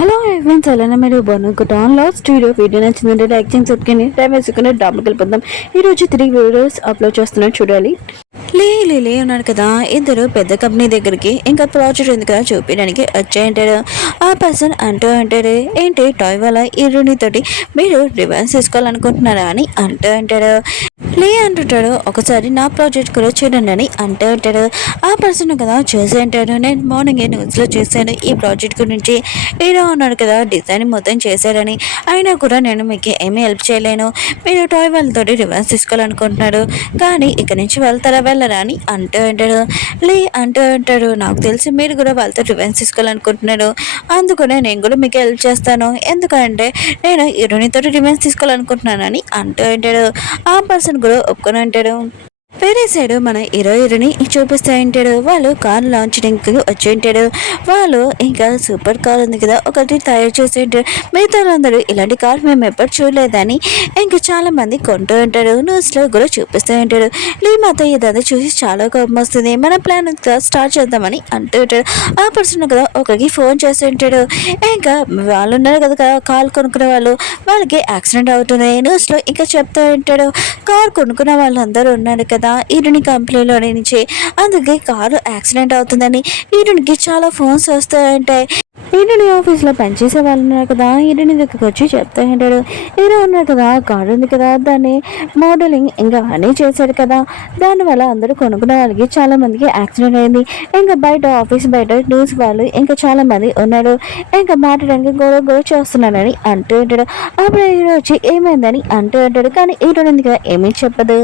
Hello everyone చలన మీరు బాగున్నాను డౌన్లో స్టూడియో వీడియో నచ్చిందంటే లైక్ చేసి సబ్స్క్రైబ్ టైం వేసుకుని డబ్బులు వెళ్ళిపోదాం. ఈరోజు 3 వీడియోస్ అప్లోడ్ చేస్తున్నాను చూడాలి. లే ఉన్నాడు కదా, ఇద్దరు పెద్ద కంపెనీ దగ్గరికి ఇంకా ప్రాజెక్ట్ ఉంది కదా చూపించడానికి వచ్చాయంటారు. ఆ పర్సన్ అంటూ అంటారు, ఏంటి టాయ్ వల్ల ఈరునితోటి మీరు రివర్స్ తీసుకోవాలనుకుంటున్నారా అని అంటూ అంటారు. లే అంటుంటాడు, ఒకసారి నా ప్రాజెక్ట్ కూడా చూడండి అని అంటూ ఉంటాడు. ఆ పర్సన్ కదా చూసి అంటాడు, నేను మార్నింగ్ న్యూస్లో చూశాను ఈ ప్రాజెక్ట్ గురించి. హీరో ఉన్నాడు కదా డిజైన్ మొత్తం చేశాడని, అయినా కూడా నేను మీకు ఏమీ హెల్ప్ చేయలేను. మీరు టాయ్ వాళ్ళతో రివర్స్ తీసుకోవాలనుకుంటున్నాడు, కానీ ఇక్కడి నుంచి వెళ్ళరా అని అంటూ ఉంటాడు. లే అంటూ ఉంటాడు, నాకు తెలిసి మీరు కూడా వాళ్ళతో రివర్స్ తీసుకోవాలనుకుంటున్నాడు, అందుకనే నేను కూడా మీకు హెల్ప్ చేస్తాను. ఎందుకంటే నేను హీరోనితో రివర్స్ తీసుకోవాలనుకుంటున్నానని అంటూ ఉంటాడు. ఆ పర్సన్ కూడా ఒప్పుకొని అంటాడు. వేరే సైడ్ మన హీరోయిన్ని చూపిస్తూ ఉంటాడు. వాళ్ళు కార్ లాంచింగ్ వచ్చి ఉంటాడు. వాళ్ళు ఇంకా సూపర్ కార్ ఉంది కదా ఒకటి తయారు చేసి ఉంటాడు. మిగతా అందరూ ఇలాంటి కార్ మేము ఎప్పుడు చూడలేదని ఇంకా చాలా మంది కొంటూ ఉంటాడు. న్యూస్లో కూడా చూపిస్తూ ఉంటాడు. లీ మాత ఇదంతా చూసి చాలా కోపం వస్తుంది, మన ప్లాన్ స్టార్ట్ చేద్దామని అంటూ ఉంటాడు. ఆ పర్సన్ కదా ఒకరికి ఫోన్ చేస్తూ ఉంటాడు. ఇంకా వాళ్ళు ఉన్నారు కదా కార్ కొనుక్కునే వాళ్ళు, వాళ్ళకి యాక్సిడెంట్ అవుతుంది న్యూస్లో ఇంకా చెప్తూ ఉంటాడు. కార్ కొనుక్కున్న వాళ్ళందరూ ఉన్నారు కదా ఈరుని కంపెనీలో నుంచి, అందుకే కారు యాక్సిడెంట్ అవుతుందని ఈరునికి చాలా ఫోన్స్ వస్తూ ఉంటాయి. ఈరుని ఆఫీస్లో పనిచేసే వాళ్ళు ఉన్నారు కదా ఈరుని దగ్గరకు వచ్చి చెప్తూ ఉంటాడు. హీరో ఉన్నారు కదా కారు ఉంది కదా దాన్ని మోడలింగ్ ఇంకా అన్నీ చేశాడు కదా, దానివల్ల అందరూ కొనుక్కునే వాళ్ళకి చాలా మందికి యాక్సిడెంట్ అయింది. ఇంకా బయట ఆఫీస్ బయట న్యూస్ వాళ్ళు ఇంకా చాలా మంది ఉన్నారు, ఇంకా మాట్లాడడానికి గొడవ చేస్తున్నాడని అంటూ ఉంటాడు. అప్పుడు హీరో వచ్చి ఏమైందని అంటూ ఉంటాడు, కానీ హీరో ఎందుకు ఏమీ చెప్పదు.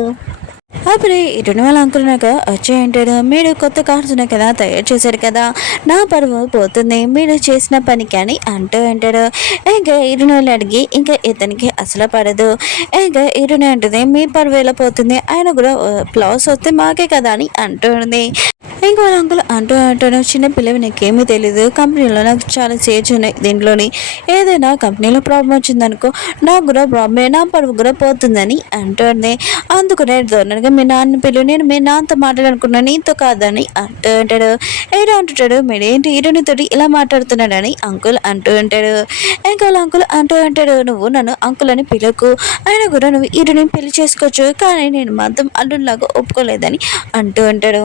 అప్పుడే ఇటు వాళ్ళ అంకుల్నాక వచ్చేయంటాడు, మీరు కొత్త కార్స్ ఉన్నాయి కదా తయారు చేశారు కదా, నా పరువు పోతుంది మీరు చేసిన పనికి అని అంటూ అంటాడు. ఇంకా ఇరునోళ్ళు అడిగి ఇంకా ఇతనికి అసలు పడదు. ఇంకా ఇరునే అంటుంది, మీ పరువు ఎలా పోతుంది, ఆయన కూడా ప్లాస్ వస్తే మాకే కదా అని అంటుంది. ఇంకో అంకుల్ అంటూ అంటాడు, చిన్న పిల్లవి నీకేమీ తెలీదు, కంపెనీలో నాకు చాలా షేర్స్ ఉన్నాయి, దీంట్లోని ఏదైనా కంపెనీలో ప్రాబ్లం వచ్చిందనుకో నాకు కూడా ప్రాబ్లమే, నా పరువు కూడా పోతుందని అంటుంది. అందుకనే దొరనగా మీ నాన్న పిల్లలు, నేను మీ నాన్నతో మాట్లాడాలనుకున్నాను నీతో కాదని అంటూ ఉంటాడు. ఏదో అంటుంటాడు, మీరేంటి హీరోనితోటి ఇలా మాట్లాడుతున్నాడని అంకుల్ అంటూ ఉంటాడు. ఇంకా అంకుల్ అంటూ ఉంటాడు, నువ్వు నన్ను అంకుల్ అని పిలకు, అయినా కూడా నువ్వు హీరోని పెళ్లి చేసుకోవచ్చు, కానీ నేను మాత్రం అల్లునిలాగా ఒప్పుకోలేదని అంటూ ఉంటాడు.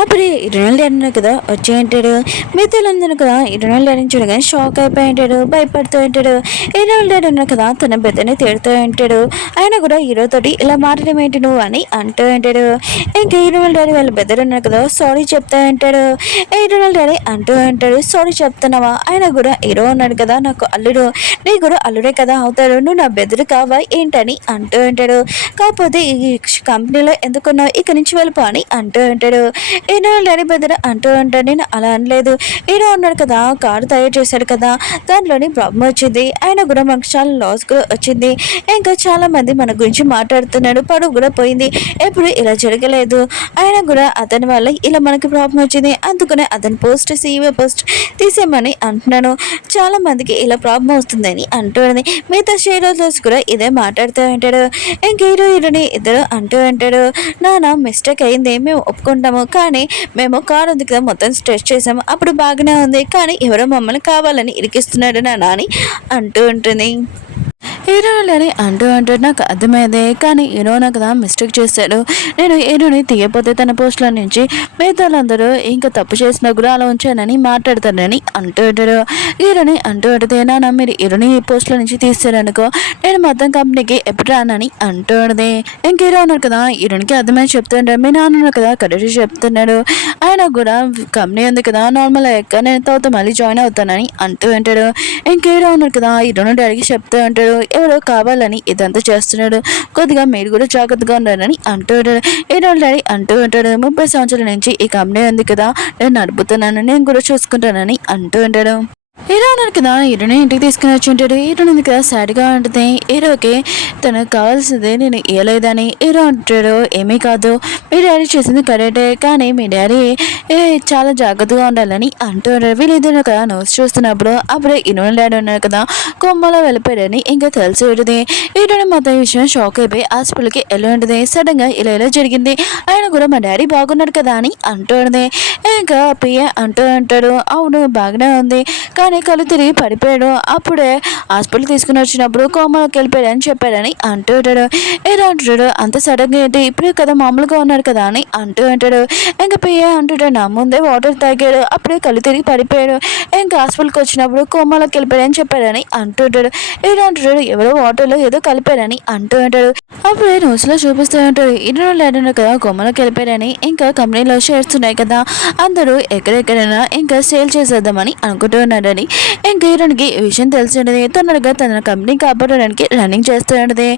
అప్పుడే ఇరునల్ డాడీ కదా వచ్చి అంటాడు. మిగతాలందరూ కదా ఇరునల్ డాడీని చూడగానే షాక్ అయిపోయి ఉంటాడు, భయపడుతూ ఉంటాడు. ఇరునల్ డాడీ ఉన్నారు కదా తన పెద్దని తిడుతూ ఉంటాడు. ఆయన కూడా హీరోతోటి ఇలా మాట్లాడడం ఏంటి నువ్వు అని అంటూ ఉంటాడు. ఇంకా ఇరునల్ డాడీ వాళ్ళ బెదర్ ఉన్నారు కదా సారీ చెప్తా ఉంటాడు. ఇరునల్ డాడీ అంటూ ఉంటాడు, సారీ చెప్తున్నావా, ఆయన కూడా హీరో ఉన్నాడు కదా నాకు అల్లుడు, నీ కూడా అల్లుడే కదా అవుతాడు, నువ్వు నా బెదరు కావా ఏంటని అంటూ ఉంటాడు. కాకపోతే ఈ కంపెనీలో ఎందుకున్నావు, ఇక్కడి నుంచి వెళ్ళిపో అని అంటూ ఉంటాడు. ఈయన డాడీ బెదర్ అంటూ ఉంటాడు, నేను అలా అనలేదు, ఈయన ఉన్నాడు కదా కారు తయారు చేశాడు కదా దాంట్లోని ప్రాబ్లం వచ్చింది, ఆయన కూడా మనకు చాలా లాస్ కూడా వచ్చింది, ఇంకా చాలా మంది మన గురించి మాట్లాడుతున్నాడు, పరువు కూడా పోయింది, ఎప్పుడు ఇలా జరగలేదు, ఆయన కూడా అతని వల్ల ఇలా మనకి ప్రాబ్లం వచ్చింది, అందుకనే అతని పోస్ట్ సీఈఓ పోస్ట్ తీసేయమని అంటున్నాను, చాలా మందికి ఇలా ప్రాబ్లం వస్తుందని అంటుంది. మిగతా షేర్ హోల్డర్స్ కూడా ఇదే మాట్లాడుతూ ఉంటాడు. ఇంక హీరోని ఇద్దరు అంటూ ఉంటాడు, నాన్న మిస్టేక్ అయింది మేము ఒప్పుకుంటాము, కానీ మేము కారు ఉంది కదా మొత్తం స్ట్రెచ్ చేసాము, అప్పుడు బాగానే ఉంది, కానీ ఎవరో మమ్మల్ని కావాలని ఇరికిస్తున్నాడు నాన్న అని అంటూ ఉంటుంది. హీరోని అంటూ అంటాడు, నాకు అర్థమైంది, కానీ హీరో నాకు మిస్టేక్ చేశాడు, నేను హీరోని తీయపోతే తన పోస్టుల నుంచి మిగతాలందరూ ఇంకా తప్పు చేసినా కూడా అలా ఉంచానని మాట్లాడతానని అంటూ ఉంటాడు. హీరోని అంటూ ఉంటుంది, నాన్న మీరు హీరోని పోస్టుల నుంచి తీసారనుకో నేను మొత్తం కంపెనీకి ఎప్పుడు రానని అంటూ ఉంటుంది. ఇంక హీరో ఉన్నారు కదా హీరోనికి అర్థమని చెప్తుంటాడు, మీ నాన్న కదా కరెక్ట్ చెప్తున్నాడు, ఆయన కూడా కంపెనీ ఉంది కదా నార్మల్ అయ్యాక నేను తర్వాత మళ్ళీ జాయిన్ అవుతానని అంటూ ఉంటాడు. ఇంక హీరో ఉన్నారు కదా హీరోని డాడీకి చెప్తూ ఉంటాడు, ఎవరో కావాలని ఇదంతా చేస్తున్నాడు, కొద్దిగా మీరు కూడా జాగ్రత్తగా ఉండాలని అంటూ ఉంటాడు. హీరో డాడీ అంటూ ఉంటాడు, 30 సంవత్సరాల నుంచి ఈ కంపెనీ ఉంది కదా నేను నడుపుతున్నాను, నేను కూడా చూసుకుంటానని అంటూ ఉంటాడు. హీరో అన్నారు కదా హీరోని ఇంటికి తీసుకుని వచ్చి ఉంటాడు. హీరోని ఉంది కదా సాడ్గా ఉంటుంది. హీరోకి తనకు కావాల్సిందే నేను ఇవ్వలేదని హీరో అంటాడు, ఏమీ కాదు మీ డాడీ చేసింది కరెక్టే, కానీ మీ డాడీ చాలా జాగ్రత్తగా ఉండాలని అంటూ ఉంటాడు. వీళ్ళిద్దరు కదా నోట్స్ చూస్తున్నప్పుడు అప్పుడే హీరోని డాడీ ఉన్నారు కదా కొమ్మలో వెళ్ళిపోయాడని ఇంకా తెలిసి ఉంటుంది. హీరోని మొత్తం విషయం షాక్ అయిపోయి హాస్పిటల్కి వెళ్ళి ఉంటుంది. సడన్ గా ఇలా జరిగింది, ఆయన కూడా మా డాడీ బాగున్నాడు కదా అని అంటూ ఉంటుంది. ఇంకా పిఏ అంటూ ఉంటాడు, అవును బాగానే ఉంది, కానీ కళ్ళు తిరిగి పడిపోయాడు. అప్పుడే హాస్పిటల్ తీసుకుని వచ్చినప్పుడు కోమాలోకి వెళ్ళిపోయాడు అని చెప్పాడని అంటూ ఉంటాడు. ఏదో అంటాడు, అంత సడన్గా ఏంటి, ఇప్పుడే కదా మామూలుగా ఉన్నాడు కదా అని అంటూ ఉంటాడు. ఇంకా పిఏ అంటుంటాడు, నా ముందే వాటర్ తాగాడు, అప్పుడే కళ్ళు తిరిగి పడిపోయాడు, ఇంకా హాస్పిటల్కి వచ్చినప్పుడు కోమాలోకి వెళ్ళిపోయాడు అని చెప్పాడని అంటూ ఉంటాడు. ఏదో అంటాడు, ఎవరో వాటర్లో ఏదో కలిపారని అంటూ ఉంటాడు. అప్పుడే న్యూస్లో చూపిస్తూ ఉంటాడు, ఇన్ని లేడు కదా కోమలోకి వెళ్ళిపోయారని. ఇంకా కంపెనీలో షేర్స్ ఉన్నాయి కదా, అందరూ ఎక్కడెక్కడైనా ఇంకా సేల్ చేసేద్దామని అనుకుంటూ ఉన్నాడని. ఇంకా హీరోనికి ఈ విషయం తెలిసినది. తొందరగా తన కంపెనీ కాపాడడానికి రన్నింగ్ చేస్తూ ఉంటుంది.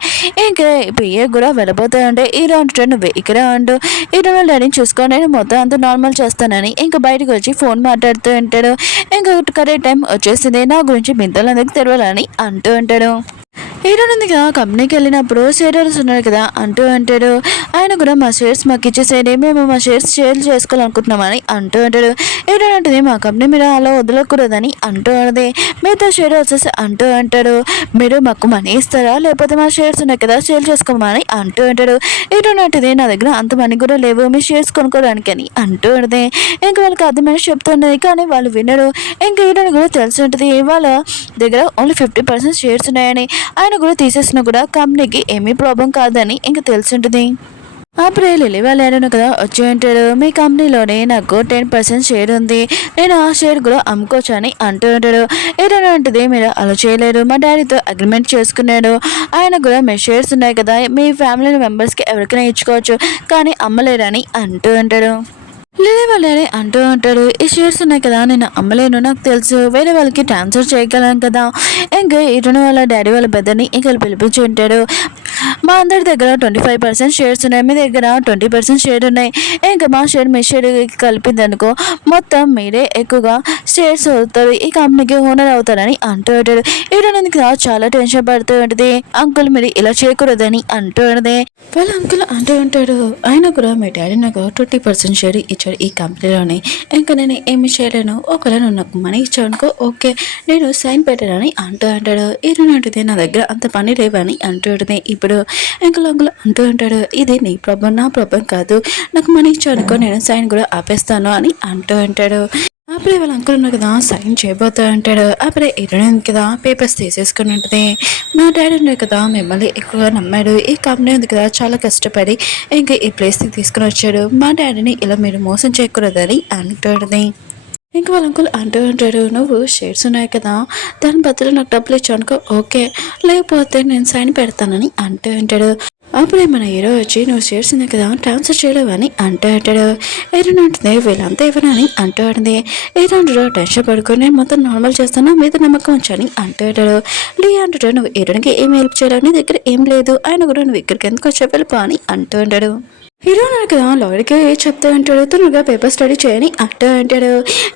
ఇంకా పిఏ కూడా వెళ్ళబోతూ ఉంటే హీరో అంటాడు, నువ్వు ఇక్కడ ఉండు, హీరో డాడీని చూసుకొని నేను మొత్తం అంతా నార్మల్ చేస్తానని ఇంకా బయటకు వచ్చి ఫోన్ మాట్లాడుతూ ఉంటాడు. ఇంకా కరెక్ట్ టైం వచ్చేసింది, నా గురించి మిగతాలందరికీ తెలవాలని అంటూ ఉంటాడు. హీరోనందిగా కంపెనీకి వెళ్ళినప్పుడు షేర్స్ ఉన్నారు కదా అంటూ అంటాడు. ఆయన కూడా మా షేర్స్ మాకు ఇచ్చేసేయండి, మేము మా షేర్స్ షేర్ చేసుకోవాలనుకుంటున్నామని అంటూ అంటాడు. హీరో అంటుంది, మా కంపెనీ మీరు అలా వదలకూడదని అంటూ అన్నది. మిగతా షేర్ వచ్చేసి అంటూ అంటాడు, మీరు మాకు మనీ ఇస్తారా లేకపోతే మా షేర్స్ ఉన్నాయి కదా షేర్ చేసుకోమని అంటూ అంటాడు. హీరో అంటుంది, నా దగ్గర అంత మనీ కూడా లేవు మీ షేర్స్ కొనుక్కోవడానికి అని అంటూ ఉంటుంది. ఇంకా వాళ్ళకి అర్థమని చెప్తున్నది కానీ వాళ్ళు వినరు. ఇంకా హీరోని కూడా తెలిసి ఉంటుంది వాళ్ళ దగ్గర ఓన్లీ 50% షేర్స్ ఉన్నాయని, ఆయన కూడా తీసేసినా కూడా కంపెనీకి ఏమీ ప్రాబ్లం కాదని ఇంకా తెలిసి ఉంటుంది. అప్పుడే లిలీ వాళ్ళు ఏడను కదా వచ్చి ఉంటాడు, మీ కంపెనీలోనే నాకు 10% షేర్ ఉంది, నేను ఆ షేర్ కూడా అమ్ముకోవచ్చు అని అంటూ ఉంటాడు. ఏదైనా ఉంటుంది, మీరు అలా చేయలేరు, మా డాడీతో అగ్రిమెంట్ చేసుకున్నాడు, ఆయన కూడా మీ షేర్స్ ఉన్నాయి కదా మీ ఫ్యామిలీ మెంబర్స్కి ఎవరికైనా ఇచ్చుకోవచ్చు కానీ అమ్మలేరని అంటూ ఉంటాడు. లిలీ వాళ్ళని అంటూ ఉంటాడు, ఈ షేర్స్ ఉన్నాయి కదా నేను అమ్మలేను, నాకు తెలుసు, వేరే వాళ్ళకి ట్రాన్స్ఫర్ చేయగలను కదా. ఇంకా ఇటున వాళ్ళ డాడీ వాళ్ళ పెద్దని ఇంకా పిలిపించి ఉంటాడు, మా అందరి దగ్గర 25% షేర్స్ ఉన్నాయి, మీ దగ్గర 20% షేర్ ఉన్నాయి, ఇంకా మా షేర్ మీ షేర్ కలిపిందనుకో మొత్తం మీరే ఎక్కువగా షేర్స్ అవుతారు, ఈ కంపెనీకి ఓనర్ అవుతారని అంటూ ఉంటాడు. ఇటునందుకు చాలా టెన్షన్ పడుతూ ఉంటుంది. అంకుల్ మీరు ఇలా చేయకూడదని అంటూ ఉంటుంది. వాళ్ళ అంకుల్ అంటూ ఉంటాడు, ఆయన కూడా మీ డాడీ నాకు 20% షేర్ ఇచ్చాడు ఈ కంపెనీలోని, ఇంకా నేను ఏమి చేయలేను, ఒకవేళ నువ్వు నాకు మనీ ఇచ్చావనుకో ఓకే నేను సైన్ పెట్టానని అంటూ అంటాడు. ఇరునంటుంది, నా దగ్గర అంత పని లేవని అంటూ ఉంటుంది. ఇప్పుడు ఇంకా అంకుల్ అంటూ ఉంటాడు, ఇది నీ ప్రాబ్లం నా ప్రాబ్లం కాదు, నాకు మనీ ఇచ్చావనుకో నేను సైన్ కూడా ఆపేస్తాను అని అంటూ అంటాడు. అప్పుడే వాళ్ళ అంకుల్ ఉన్నారు కదా సైన్ చేయబోతా అంటాడు. అప్పుడే ఇరవై కదా పేపర్స్ తీసేసుకుని ఉంటుంది. మా డాడీ ఉన్నారు కదా మిమ్మల్ని ఎక్కువగా నమ్మాడు, ఈ కంపెనీ ఉంది కదా చాలా కష్టపడి ఇంకా ఈ ప్లేస్కి తీసుకుని వచ్చాడు, మా డాడీని ఇలా మీరు మోసం చేయకూడదని అంటుంది. ఇంకా వాళ్ళ అంకుల్ అంటూ ఉంటాడు, నువ్వు షేర్స్ ఉన్నాయి కదా దాని బదులు నాకు డబ్బులు ఇచ్చానుకో ఓకే లేకపోతే నేను సైన్ పెడతానని అంటూ ఉంటాడు. అప్పుడే మన హీరో వచ్చి నువ్వు షేర్స్ ఉన్నాయి కదా ట్రాన్స్ఫర్ చేయలేవు అని అంటూ అంటాడు. ఏదైనా ఉంటుంది వీళ్ళంతా ఇవ్వనని అంటూ ఉంటుంది. ఏదో టెన్షన్ పడుకొని నేను మొత్తం నార్మల్ చేస్తాను మీద నమ్మకం వచ్చని అంటూ అంటాడు. లీ అంటాడు, నువ్వు హీరోనికి ఏం హెల్ప్ చేయాలి నీ దగ్గర ఏం లేదు, ఆయన కూడా నువ్వు ఇక్కడికి ఎందుకు వచ్చా వెళ్ళిపో అని అంటూ ఉంటాడు. హీరో నాకు కదా లాయర్కి చెప్తూ ఉంటాడు, తొందరగా పేపర్ స్టడీ చేయని అంటూ అంటాడు.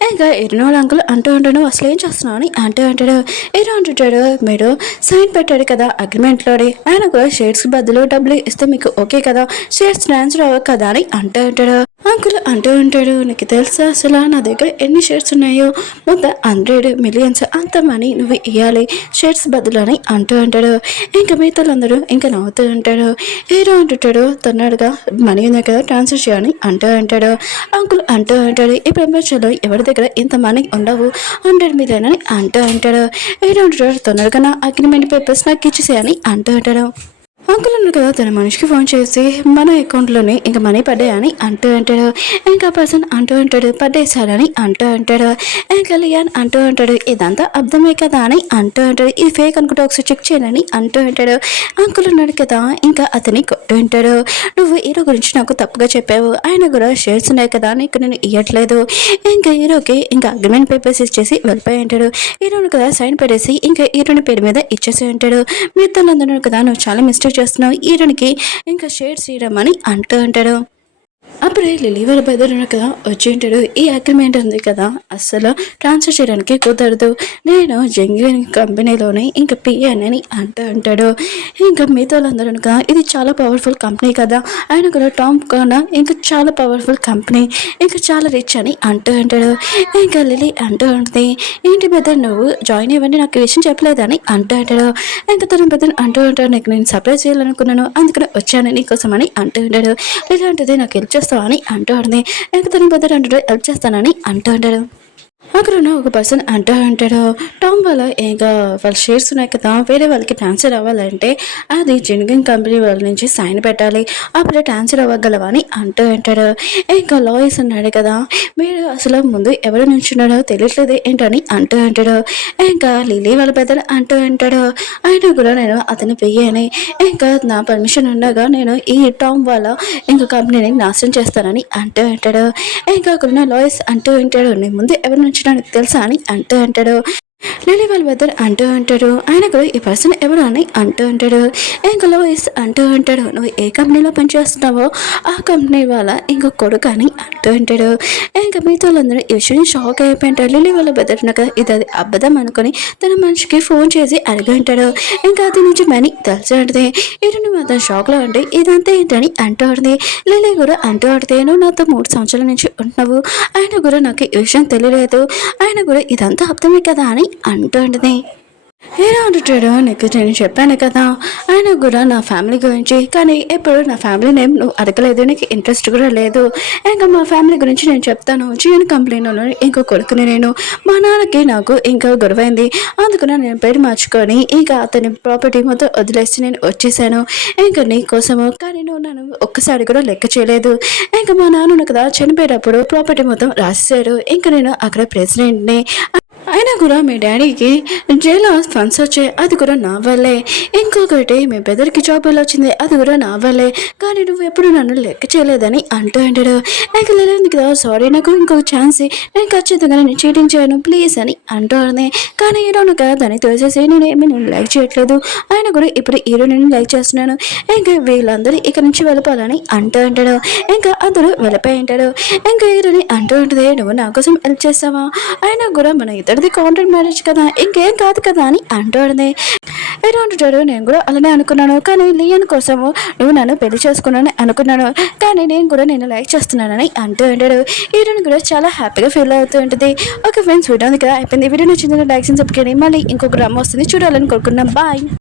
ఇంకా ఎన్నో అంకుల్ అంటూ ఉంటాడు, అసలు ఏం చేస్తున్నావు అని అంటూ అంటాడు. హీరో అంటుంటాడు, మీరు సైన్ పెట్టాడు కదా అగ్రిమెంట్లోని, ఆయన కూడా షేర్స్ బదులు డబ్బులు ఇస్తే మీకు ఓకే కదా షేర్స్ ట్రాన్స్ఫర్ అవ్వదు కదా అని అంటూ అంటాడు. అంకుల్ అంటూ ఉంటాడు, నీకు తెలుసా అసలు నా దగ్గర ఎన్ని షేర్స్ ఉన్నాయో మొత్తం 100 మిలియన్స్ అంత మనీ నువ్వు ఇవ్వాలి షేర్స్ బదులు అని అంటూ అంటాడు. ఇంకా మిగతాలందరూ ఇంకా నవ్వుతూ ఉంటాడు. హీరో అంటుంటాడు, తొందరగా మనీ ఉంది కదా ట్రాన్స్ఫర్ చేయని అంటూ అంటాడు. అంకుల్ అంటూ అంటాడు, ఈ ప్రపంచంలో ఎవరి దగ్గర ఇంత మనీ ఉండవు 100 మిలియన్ అని అంటూ అంటాడు. హీరో అంటుంటాడు, తొందరగా నా అగ్రిమెంట్ పేపర్స్ నాకు ఇచ్చేసేయని అంటూ అంటాడు. అంకుల్ అన్నాడు కదా తన మనిషికి ఫోన్ చేసి మన అకౌంట్లోనే ఇంకా మనీ పడ్డాయని అంటూ అంటాడు. ఇంకా పర్సన్ అంటూ ఉంటాడు, పడ్డేశారని అంటూ అంటాడు. ఇంకా లియాన్ అంటూ ఉంటాడు, ఇదంతా అర్థమే కదా అని అంటూ అంటాడు. ఇది ఫేక్ అనుకుంటే ఒకసారి చెక్ చేయనని అంటూ అంటాడు. అంకుల్ ఉన్నాడు కదా ఇంకా అతని కొట్టు ఉంటాడు, నువ్వు హీరో గురించి నాకు తప్పుగా చెప్పావు, ఆయన కూడా షేర్స్ ఉన్నాయి కదా నీకు నేను ఇవ్వట్లేదు. ఇంకా హీరోకి ఇంకా అగ్రిమెంట్ పేపర్స్ ఇచ్చేసి వెళ్ళిపోయి ఉంటాడు. హీరోని కదా సైన్ పెట్టేసి ఇంకా హీరోని పేరు మీద ఇచ్చేసి ఉంటాడు. మిగతాలందరూ కదా నువ్వు చాలా మిస్టేక్ చేస్తున్నావు, హీరోనికి ఇంకా షేర్స్ ఇవ్వడం అని అంటూ ఉంటాడు. అప్పుడే లిలీ వాళ్ళ బెదర్ కదా వచ్చి ఉంటాడు, ఈ అగ్రిమెంట్ ఉంది కదా అస్సలు ట్రాన్స్ఫర్ చేయడానికి కుదరదు, నేను జెన్యున్ కంపెనీలోనే ఇంకా పిఎన్ అని అంటూ ఉంటాడు. ఇంకా మిగతా వాళ్ళందరూ కదా ఇది చాలా పవర్ఫుల్ కంపెనీ కదా, ఆయన కూడా టామ్ కన్నా ఇంకా చాలా పవర్ఫుల్ కంపెనీ ఇంకా చాలా రిచ్ అని అంటూ ఉంటాడు. ఇంకా లిలీ అంటూ ఉంటుంది, ఏంటి బెదర్ నువ్వు జాయిన్ అవ్వండి నాకు ఈ విషయం చెప్పలేదని అంటూ ఉంటాడు. ఇంకా తన బెదర్ అంటూ ఉంటాడు, నీకు నేను సర్ప్రైజ్ చేయాలనుకున్నాను అందుకని వచ్చాను నీకోసం అని అంటూ ఉంటాడు. లిలీ అంటుంది, నాకు హెల్ప్ చేస్తావా అని అంటూ ఉంటుంది. ఇంకా తన బెదర్ అంటాడు, హెల్ప్ చేస్తానని అంటూ ఉంటాడు. అక్కడున్న ఒక పర్సన్ అంటూ ఉంటాడు, టామ్ వల్ల ఇంకా వాళ్ళ షేర్స్ ఉన్నాయి కదా, వేరే వాళ్ళకి ట్రాన్స్ఫర్ అవ్వాలంటే అది జెన్యున్ కంపెనీ వాళ్ళ నుంచి సైన్ పెట్టాలి, అప్పుడు ట్రాన్స్ఫర్ అవ్వగలవా అని అంటూ ఉంటాడు. ఇంకా లాయర్స్ ఉన్నాడు కదా, మీరు అసలు ముందు ఎవరు నుంచున్నాడో తెలియట్లేదు ఏంటని అంటూ ఉంటాడు. ఇంకా లిలీ వాళ్ళ పెద్దలు అంటూ ఉంటాడు, అయినా కూడా నేను అతని పెయ్యని, ఇంకా నా పర్మిషన్ ఉండగా నేను ఈ టామ్ వాళ్ళ ఇంకా కంపెనీని నాశనం చేస్తానని అంటూ ఉంటాడు. ఇంకా అక్కడున్న లాయర్స్ అంటూ ఉంటాడు, నీ ముందు ఎవరి నుంచి నాకు తెలుసా అని అంటూ అంటాడు. లిలీ వాళ్ళ వెదర్ అంటూ అంటాడు, ఆయన కూడా ఈ పర్సన్ ఎవరు అని అంటూ అంటాడు. ఇంకా లోయిస్ అంటూ అంటాడు, నువ్వు ఏ కంపెనీలో పనిచేస్తున్నావో ఆ కంపెనీ వాళ్ళ ఇంకో కొడుకు అని అంటూ అంటాడు. ఇంకా మిగతా వాళ్ళందరూ ఈ విషయం షాక్ అయిపోయింటారు. లిలీ వాళ్ళ వెదర్ కదా ఇది అది అబద్ధం అనుకుని తన మనిషికి ఫోన్ చేసి అడిగంటాడు. ఇంకా అది నిజమని తెలిసి ఉంటుంది. ఇది నువ్వు అతను షాక్లో ఉంటే ఇదంతా ఏంటని అంటూ ఆడితే లిలీ కూడా అంటూ ఆడితే నువ్వు నాతో 3 సంవత్సరాల నుంచి ఉంటున్నావు, ఆయన కూడా నాకు ఈ విషయం తెలియలేదు, ఆయన కూడా ఇదంతా అర్థమే కదా అని అంటూ ఉంటుంది. ఎలా అంటాడు, నీకు నేను చెప్పాను కదా ఆయన కూడా నా ఫ్యామిలీ గురించి, కానీ ఎప్పుడు నా ఫ్యామిలీ నేమ్ నువ్వు అడగలేదు, నీకు ఇంట్రెస్ట్ కూడా లేదు. ఇంకా మా ఫ్యామిలీ గురించి నేను చెప్తాను, జియన్ కంపెనీలో ఇంకో కొడుకుని నేను, మా నాన్నకి నాకు ఇంకా గొడవైంది, అందుకని నేను పేరు మార్చుకొని ఇంకా అతని ప్రాపర్టీ మొత్తం వదిలేసి నేను వచ్చేసాను ఇంకా నీ కోసము, కానీ నువ్వు నన్ను ఒక్కసారి కూడా లెక్క చేయలేదు. ఇంకా మా నాన్న కదా చనిపోయేటప్పుడు ప్రాపర్టీ మొత్తం రాసేసాడు, ఇంకా నేను అక్కడ ప్రెసిడెంట్ని, అయినా కూడా మీ డాడీకి జైలు ఫండ్స్ వచ్చాయి, అది కూడా నా వల్లే, ఇంకొకటి మీ బెదర్కి జాబ్ ఎలా వచ్చింది, అది కూడా నా వల్లే, కానీ నువ్వు ఎప్పుడు నన్ను లెక్క చేయలేదని అంటూ అంటాడు. నాకు లేదు కదా, సారీ నాకు ఇంకొక ఛాన్స్, నేను ఖచ్చితంగా నేను చీటింగ్ చేయను ప్లీజ్ అని అంటూ ఉంది. కానీ హీరోను కదా దాన్ని తోసేసి నేను లైక్ చేయట్లేదు, ఆయన కూడా ఇప్పుడు హీరోని లైక్ చేస్తున్నాను, ఇంకా వీళ్ళందరూ ఇక్కడ నుంచి వెళ్ళిపోవాలని అంటూ అంటాడు. ఇంకా అందరూ వెళ్ళిపోయి ఉంటాడు. ఇంకా హీరోని అంటూ ఉంటుంది, నువ్వు నా కోసం హెల్ప్ చేస్తావా, అయినా కూడా మన ఇద్దరిది కాంట్రాక్ట్ మ్యారేజ్ కదా ఇంకేం కాదు కదా అని అంటాడు. ఎలా అంటాడు, నేను కూడా అలానే అనుకున్నాను, కానీ లియన్ కోసము నువ్వు నన్ను పెళ్లి చేసుకున్నాను అనుకున్నాను, కానీ నేను కూడా నేను లైక్ చేస్తున్నానని అంటూ ఉంటాడు. హీరోని కూడా చాలా హ్యాపీగా ఫీల్ అవుతూ ఉంటుంది. ఓకే ఫ్రెండ్స్, వీడియో ఉంది కదా అయిపోయింది. వీడియో నచ్చింది లైక్ చేసి సబ్స్క్రైబ్ చేయండి. మళ్ళీ ఇంకొక డ్రామా వస్తుంది చూడాలని కోరుకున్నాం. బాయ్.